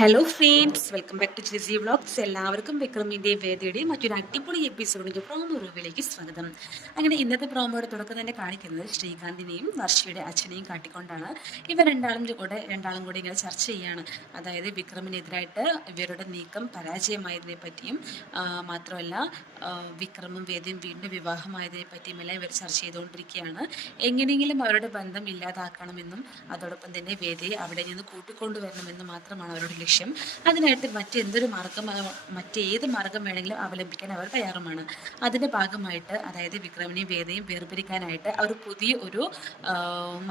Hello friends, welcome back to GC vlogs. എല്ലാവർക്കും വിക്രമിൻ്റെയും വേദിയുടെയും മറ്റൊരു അടിപൊളി എപ്പിസോഡിൻ്റെ പ്രോമോ റിവ്യൂവിലേക്ക് സ്വാഗതം. അങ്ങനെ ഇന്നത്തെ പ്രോമോയുടെ തുടക്കം തന്നെ കാണിക്കുന്നത് ശ്രീകാന്തിനെയും വർഷയുടെ അച്ഛനെയും കാട്ടിക്കൊണ്ടാണ്. രണ്ടാളും കൂടെ ഇങ്ങനെ ചർച്ച ചെയ്യുകയാണ്. അതായത് വിക്രമിനെതിരായിട്ട് ഇവരുടെ നീക്കം പരാജയമായതിനെ പറ്റിയും മാത്രമല്ല വിക്രമും വേദിയും വീണ്ടും വിവാഹമായതിനെ പറ്റിയും എല്ലാം ഇവർ ചർച്ച ചെയ്തുകൊണ്ടിരിക്കുകയാണ്. എങ്ങനെയെങ്കിലും അവരുടെ ബന്ധം ഇല്ലാതാക്കണമെന്നും അതോടൊപ്പം തന്നെ വേദിയെ അവിടെ നിന്ന് കൂട്ടിക്കൊണ്ടുവരണമെന്നും മാത്രമാണ് അവരുടെ ലക്ഷ്യം. അതിനായിട്ട് മറ്റേത് മാർഗം വേണമെങ്കിലും അവലംബിക്കാൻ അവർ തയ്യാറുമാണ്. അതിൻ്റെ ഭാഗമായിട്ട് അതായത് വിക്രമിനെയും വേദയും വേർപിരിക്കാനായിട്ട് അവർ പുതിയ ഒരു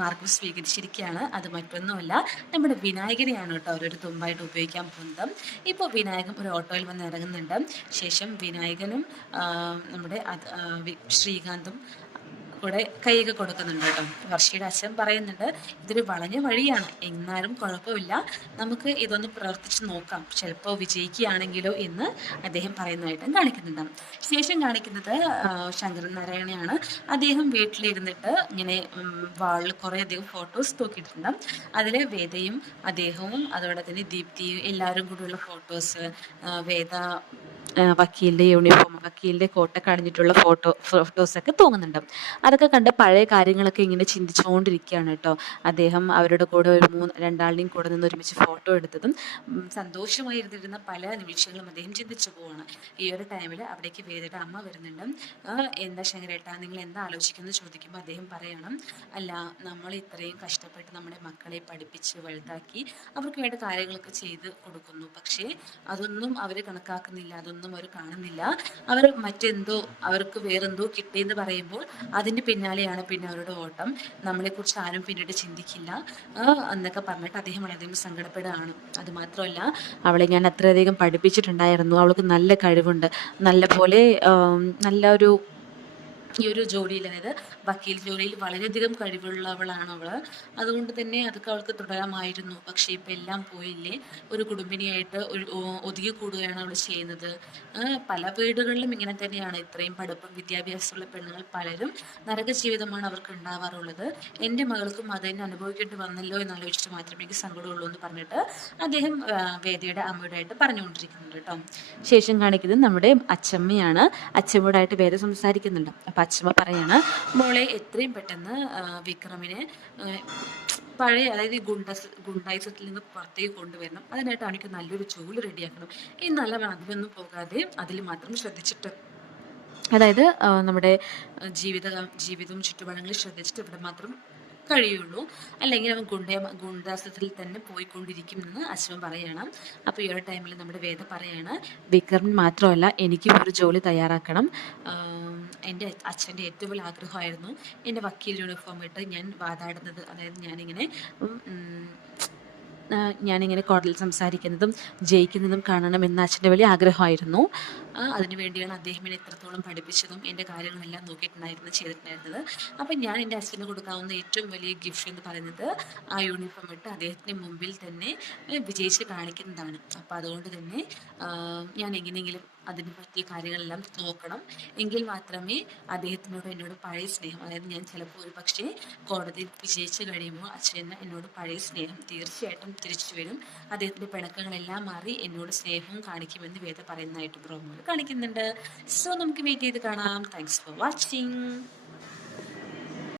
മാർഗം സ്വീകരിച്ചിരിക്കുകയാണ്. അത് മറ്റൊന്നുമല്ല, നമ്മുടെ വിനായകനെയാണ് കേട്ടോ അവരൊരു തുമ്പായിട്ട് ഉപയോഗിക്കാൻ പോകുന്നത്. ഇപ്പോൾ വിനായകൻ ഒരു ഓട്ടോയിൽ വന്ന് ഇറങ്ങുന്നുണ്ട്. ശേഷം വിനായകനും നമ്മുടെ ശ്രീകാന്തും കൂടെ കൈയൊക്കെ കൊടുക്കുന്നുണ്ട് കേട്ടോ. വർഷയുടെ അച്ഛൻ പറയുന്നുണ്ട്, ഇതൊരു വളഞ്ഞ വഴിയാണ്, എന്നാലും കുഴപ്പമില്ല, നമുക്ക് ഇതൊന്ന് പ്രവർത്തിച്ച് നോക്കാം, ചിലപ്പോൾ വിജയിക്കുകയാണെങ്കിലോ എന്ന് അദ്ദേഹം പറയുന്നതായിട്ടും കാണിക്കുന്നുണ്ട്. ശേഷം കാണിക്കുന്നത് ശങ്കരൻ നാരായണയാണ്. അദ്ദേഹം വീട്ടിലിരുന്നിട്ട് ഇങ്ങനെ വാളിൽ കുറേ അധികം ഫോട്ടോസ് തൂക്കിയിട്ടുണ്ട്. അതിൽ വേദയും അദ്ദേഹവും അതോടെ തന്നെ ദീപ്തിയും എല്ലാവരും കൂടിയുള്ള ഫോട്ടോസ്, വേദ വക്കീലിൻ്റെ യൂണിഫോം, വക്കീലിൻ്റെ കോട്ടൊക്കെ അണിഞ്ഞിട്ടുള്ള ഫോട്ടോസൊക്കെ തൂങ്ങുന്നുണ്ട്. അതൊക്കെ കണ്ട് പഴയ കാര്യങ്ങളൊക്കെ ഇങ്ങനെ ചിന്തിച്ചുകൊണ്ടിരിക്കുകയാണ് കേട്ടോ. അദ്ദേഹം അവരുടെ കൂടെ രണ്ടാളിനെയും കൂടെ നിന്ന് ഒരുമിച്ച് ഫോട്ടോ എടുത്തതും സന്തോഷമായിരുന്നിരുന്ന പല നിമിഷങ്ങളും അദ്ദേഹം ചിന്തിച്ചു പോവാണ്. ഈ ഒരു ടൈമിൽ അവിടേക്ക് വേദയുടെ അമ്മ വരുന്നുണ്ട്. എന്താ ശങ്കരേട്ടാ, നിങ്ങൾ എന്താ ആലോചിക്കുന്നത് ചോദിക്കുമ്പോൾ അദ്ദേഹം പറയണം, അല്ല, നമ്മൾ ഇത്രയും കഷ്ടപ്പെട്ട് നമ്മുടെ മക്കളെ പഠിപ്പിച്ച് വലുതാക്കി അവർക്ക് വേണ്ട കാര്യങ്ങളൊക്കെ ചെയ്ത് കൊടുക്കുന്നു, പക്ഷേ അതൊന്നും അവർ കണക്കാക്കുന്നില്ല, അതൊന്നും അവർ കാണുന്നില്ല. അവർ അവർക്ക് വേറെന്തോ കിട്ടിയെന്ന് പറയുമ്പോൾ അതിൻ്റെ പിന്നാലെയാണ് പിന്നെ അവരുടെ ഓട്ടം. നമ്മളെക്കുറിച്ച് ആരും പിന്നീട് ചിന്തിക്കില്ല എന്നൊക്കെ പറഞ്ഞിട്ട് അദ്ദേഹം വളരെയധികം സങ്കടപ്പെടുകയാണ്. അതുമാത്രമല്ല, അവളെ ഞാൻ അത്രയധികം പഠിപ്പിച്ചിട്ടുണ്ടായിരുന്നു, അവൾക്ക് നല്ല കഴിവുണ്ട്, ഈ ഒരു ജോലിയിൽ, അതായത് വക്കീൽ ജോലിയിൽ വളരെയധികം കഴിവുള്ളവളാണ് അവൾ. അതുകൊണ്ട് തന്നെ അതൊക്കെ അവൾക്ക് തുടരാമായിരുന്നു. പക്ഷേ ഇപ്പം എല്ലാം പോയില്ലേ, ഒരു കുടുംബിനിയായിട്ട് ഒതുങ്ങി കൂടുകയാണ് അവൾ ചെയ്യുന്നത്. പല വീടുകളിലും ഇങ്ങനെ തന്നെയാണ്. ഇത്രയും പഠിപ്പും വിദ്യാഭ്യാസമുള്ള പെണ്ണുങ്ങൾ പലരും നരക ജീവിതമാണ് അവർക്ക് ഉണ്ടാവാറുള്ളത്. എൻ്റെ മകൾക്കും അത് തന്നെ അനുഭവിക്കേണ്ടി വന്നല്ലോ എന്നാലോചിച്ചിട്ട് മാത്രമേ എനിക്ക് സങ്കടമുള്ളൂ എന്ന് പറഞ്ഞിട്ട് അദ്ദേഹം വേദിയുടെ അമ്മയോടായിട്ട് പറഞ്ഞുകൊണ്ടിരിക്കുന്നുണ്ട് കേട്ടോ. ശേഷം കാണിക്കുന്നത് നമ്മുടെ അച്ചമ്മയാണ്. അച്ചമ്മയോടായിട്ട് വേദ സംസാരിക്കുന്നുണ്ട്. അപ്പം അച്ചമ്മ പറയാണ്, മോളെ എത്രയും പെട്ടെന്ന് വിക്രമിനെ പഴയ, അതായത് ഈ ഗുണ്ടായിസത്തിൽ നിന്ന് പുറത്തേക്ക് കൊണ്ടുവരണം. അതിനായിട്ട് അവനിക്ക് നല്ലൊരു ജോലി റെഡിയാക്കണം. എന്നല്ല അതിലൊന്നും പോകാതെ അതിൽ മാത്രം ശ്രദ്ധിച്ചിട്ട്, അതായത് നമ്മുടെ ജീവിതവും ചുറ്റുപാടുകളും ശ്രദ്ധിച്ചിട്ട് ഇവിടെ മാത്രം കഴിയുള്ളൂ, അല്ലെങ്കിൽ അവൻ ഗുണ്ടാസത്തിൽ തന്നെ പോയിക്കൊണ്ടിരിക്കുമെന്ന് അശ്വൻ പറയണം. അപ്പോൾ ഈ ഒരു ടൈമിൽ നമ്മുടെ വേദ പറയാണ്, വിക്രമൻ മാത്രമല്ല എനിക്കും ഒരു ജോലി തയ്യാറാക്കണം. എൻ്റെ അച്ഛൻ്റെ ഏറ്റവും വലിയ ആഗ്രഹമായിരുന്നു എൻ്റെ വക്കീൽ യൂണിഫോം ഇട്ട് ഞാൻ വാതാടുന്നത്, അതായത് ഞാനിങ്ങനെ കോടതിയിൽ സംസാരിക്കുന്നതും ജയിക്കുന്നതും കാണണമെന്ന് അച്ഛൻ്റെ വലിയ ആഗ്രഹമായിരുന്നു. അതിനുവേണ്ടിയാണ് അദ്ദേഹം എന്നെ എത്രത്തോളം പഠിപ്പിച്ചതും എൻ്റെ കാര്യങ്ങളെല്ലാം ചെയ്തിട്ടുണ്ടായിരുന്നത്. അപ്പം ഞാൻ എൻ്റെ അച്ഛന് കൊടുക്കാവുന്ന ഏറ്റവും വലിയ ഗിഫ്റ്റ് എന്ന് പറയുന്നത് ആ യൂണിഫോം ഇട്ട് അദ്ദേഹത്തിൻ്റെ മുമ്പിൽ തന്നെ വിജയിച്ച് കാണിക്കുന്നതാണ്. അപ്പം അതുകൊണ്ട് തന്നെ ഞാൻ എങ്ങനെയെങ്കിലും അതിനെ പറ്റിയ കാര്യങ്ങളെല്ലാം നോക്കണം, എങ്കിൽ മാത്രമേ അദ്ദേഹത്തിനോട് എന്നോട് പഴയ സ്നേഹം, അതായത് ഞാൻ ചിലപ്പോൾ ഒരു പക്ഷേ കോടതിയിൽ വിജയിച്ച് കഴിയുമ്പോൾ അച്ഛന് എന്നോട് പഴയ സ്നേഹം തീർച്ചയായിട്ടും തിരിച്ചു വരും. അദ്ദേഹത്തിൻ്റെ പിണക്കങ്ങളെല്ലാം മാറി എന്നോട് സ്നേഹവും കാണിക്കുമെന്ന് വേദ പറയുന്നതായിട്ട് പ്രോമോയിൽ കാണിക്കുന്നുണ്ട്. സോ നമുക്ക് വെയിറ്റ് ചെയ്ത് കാണാം. Thanks for watching.